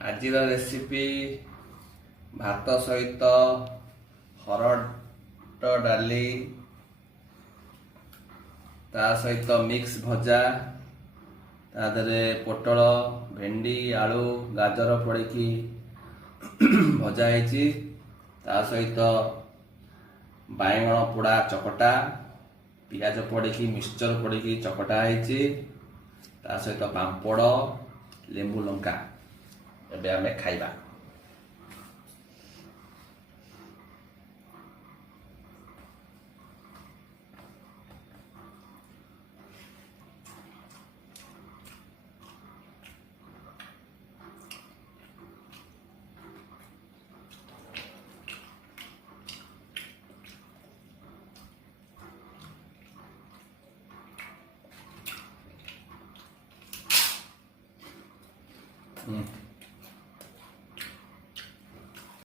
ଆଜିର ରେସିପି ଭାତ ସହିତ ହରଡ଼ ଡାଲି, ତା ସହିତ ମିକ୍ସ ଭଜା, ତା ଦେହରେ ପୋଟଳ, ଭେଣ୍ଡି, ଆଳୁ, ଗାଜର ପଡ଼ିକି ଭଜା ହେଇଛି। ତା ସହିତ ବାଇଗଣ ପୋଡ଼ା ଚକଟା, ପିଆଜ ପଡ଼ିକି ମିକ୍ସଚର ପଡ଼ିକି ଚକଟା ହେଇଛି। ତା ସହିତ ପାମ୍ପଡ଼, ଲେମ୍ବୁ ଲଙ୍କା। ଏବେ ଆମେ ଖାଇବା।